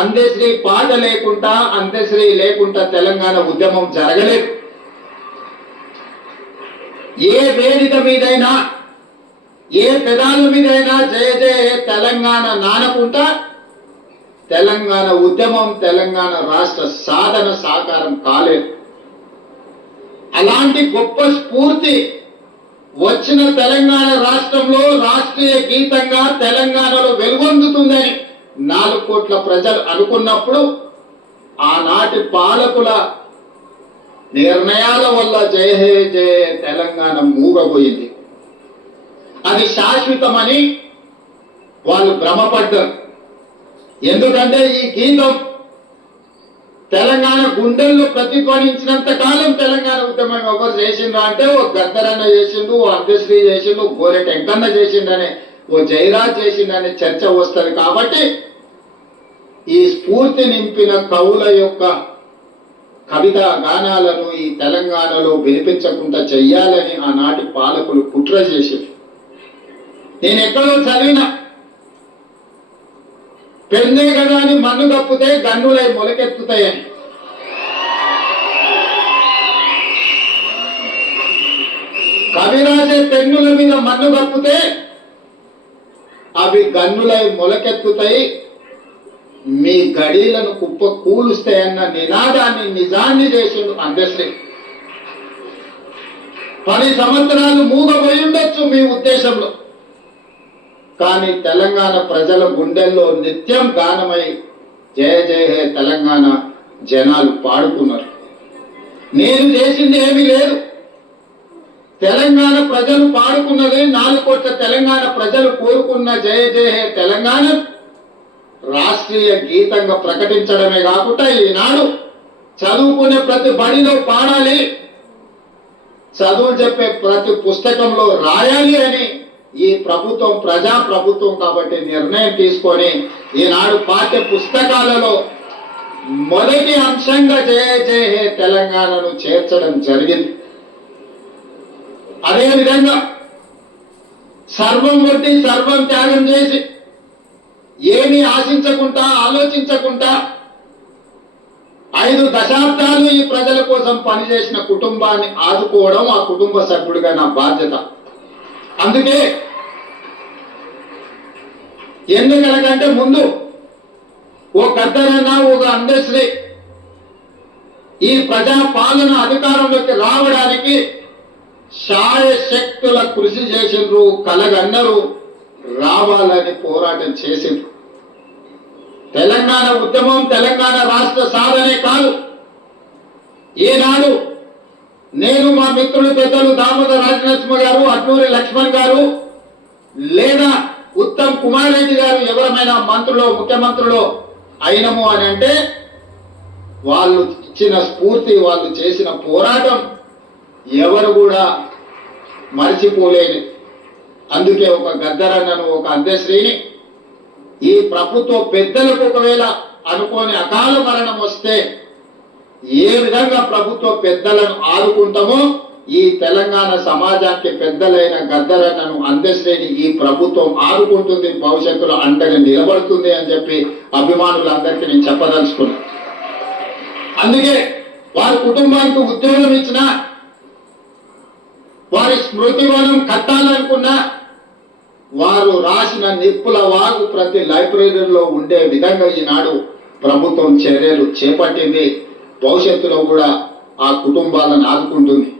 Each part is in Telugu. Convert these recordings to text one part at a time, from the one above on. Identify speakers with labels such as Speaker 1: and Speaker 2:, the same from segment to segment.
Speaker 1: అందశ్రీ పాట లేకుండా అంత్యశ్రీ లేకుండా తెలంగాణ ఉద్యమం జరగలేదు. ఏ వేదిక మీదైనా ఏ పెదాల మీదైనా జయ జయ తెలంగాణ నానకుంటా తెలంగాణ ఉద్యమం తెలంగాణ రాష్ట్ర సాధన సాకారం కాలేదు. అలాంటి గొప్ప స్ఫూర్తి వచ్చిన తెలంగాణ రాష్ట్రంలో రాష్ట్రీయ గీతంగా తెలంగాణ కోట్ల ప్రజలు అనుకున్నప్పుడు ఆనాటి పాలకుల నిర్ణయాల వల్ల జయ హే జయ తెలంగాణ మూగబోయింది. అది శాశ్వతమని వాళ్ళు భ్రమపడ్డారు. ఎందుకంటే ఈ గీతం తెలంగాణ గుండెల్లో ప్రతిధ్వనించినంత కాలం తెలంగాణ ఉద్యమం ఎవరు చేసిండ్రు అంటే ఓ గద్దరన్న చేసిండు ఓ అద్దశ్రీ చేసిండు గోరె టెంకన్న చేసిండనే ఓ జయరాజ్ చేసిండనే చర్చ వస్తుంది కాబట్టి ఈ స్ఫూర్తి నింపిన కవుల యొక్క కవిత గానాలను ఈ తెలంగాణలో వినిపించకుండా చెయ్యాలని ఆనాటి పాలకులు కుట్ర చేసేవి నేను ఎక్కడో చదివిన పెన్నే కదా అని మన్ను తప్పితే గన్నులై మొలకెత్తుతాయని. కవి రాసే పెన్నుల మీద మన్ను తప్పితే అవి గన్నులై మొలకెత్తుతాయి మీ గడీలను కుప్ప కూలుస్తాయన్న నినాదాన్ని నిజాన్ని చేసిండు అందశ్రీ పది సంవత్సరాలు మూగపోయి ఉండొచ్చు మీ ఉద్దేశంలో. కానీ తెలంగాణ ప్రజల గుండెల్లో నిత్యం గానమై జయ జయ హే తెలంగాణ జనాలు పాడుతున్నారు. నేను చేసింది ఏమీ లేదు. తెలంగాణ ప్రజలు పాడుకున్నది నాలుగు కోట్ల తెలంగాణ ప్రజలు కోరుకున్న జయ జయ హే తెలంగాణ. రాష్ట్రీయ గీతంగా ప్రకటించడమే కాకుండా ఈనాడు చదువుకునే ప్రతి బడిలో పాడాలి. చదువు చెప్పే ప్రతి పుస్తకంలో రాయాలి అని ఈ ప్రభుత్వం ప్రజా ప్రభుత్వం కాబట్టి నిర్ణయం తీసుకొని ఈనాడు పాఠ్య పుస్తకాలలో మొదటి అంశంగా జయ జయ హే తెలంగాణను చేర్చడం జరిగింది. అదేవిధంగా సర్వం కొట్టి సర్వం త్యాగం చేసి ఏమీ ఆశించకుండా ఆలోచించకుండా ఐదు దశాబ్దాలు ఈ ప్రజల కోసం పనిచేసిన కుటుంబాన్ని ఆదుకోవడం ఆ కుటుంబ సభ్యుడిగా నా బాధ్యత. అందుకే ఎన్నికలకంటే ముందు ఓ గద్దరన్న ఒక అందశ్రీ ఈ ప్రజా పాలన అధికారంలోకి రావడానికి శాయశక్తుల కృషి చేసిండ్రు కలగన్నరు. రావాలని పోరాటం చేసింది తెలంగాణ ఉద్యమం తెలంగాణ రాష్ట్ర సాధనే కాదు. ఈనాడు నేను మా మిత్రులు పెద్దలు దామోదర్ రాజనరసింహ గారు అట్నూరి లక్ష్మణ్ గారు లేదా ఉత్తమ్ కుమార్ రెడ్డి గారు ఎవరమైనా మంత్రులు ముఖ్యమంత్రులు అయినము అని అంటే వాళ్ళు ఇచ్చిన స్ఫూర్తి వాళ్ళు చేసిన పోరాటం ఎవరు కూడా మర్చిపోలేని అందుకే ఒక గద్దరన్నను ఒక అంత్యశ్రీని ఈ ప్రభుత్వ పెద్దలకు ఒకవేళ అనుకోని అకాల మరణం వస్తే ఏ విధంగా ప్రభుత్వ పెద్దలను ఆదుకుంటామో ఈ తెలంగాణ సమాజానికి పెద్దలైన గద్దరన్నను అంత్యశ్రేణి ఈ ప్రభుత్వం ఆదుకుంటుంది భవిష్యత్తులో అండగా నిలబడుతుంది అని చెప్పి అభిమానులందరికీ నేను చెప్పదలుచుకున్నాను అందుకే వారి కుటుంబానికి ఉద్యోగం ఇచ్చిన వారి స్మృతివనం కట్టాలనుకున్నా వారు రాసిన నిప్పుల వాగు ప్రతి లైబ్రరీలో ఉండే విధంగా ఈనాడు ప్రభుత్వం చర్యలు చేపట్టింది. భవిష్యత్తులో కూడా ఆ కుటుంబాలను ఆదుకుంటుంది.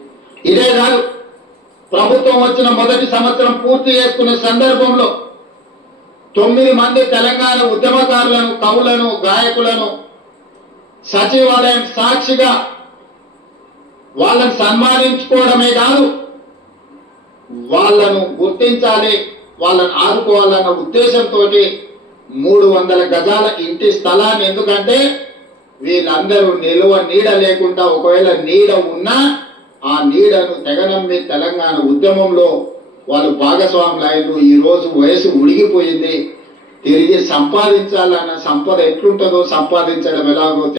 Speaker 1: ఇదే కాదు ప్రభుత్వం వచ్చిన మొదటి సంవత్సరం పూర్తి చేసుకునే సందర్భంలో తొమ్మిది మంది తెలంగాణ ఉద్యమకారులను కవులను గాయకులను సచివాలయం సాక్షిగా వాళ్ళని సన్మానించుకోవడమే కాదు వాళ్ళను గుర్తించాలి. వాళ్ళని ఆదుకోవాలన్న ఉద్దేశంతో మూడు వందల గజాల ఇంటి స్థలాన్ని. ఎందుకంటే వీళ్ళందరూ నిలువ నీడ లేకుండా ఒకవేళ నీడ ఉన్నా ఆ నీడను తెగనమ్మి తెలంగాణ ఉద్యమంలో వాళ్ళు భాగస్వాములు ఈ రోజు వయసు ఉడిగిపోయింది. తిరిగి సంపాదించాలన్న సంపద ఎట్లుంటుందో సంపాదించడం ఎలాగో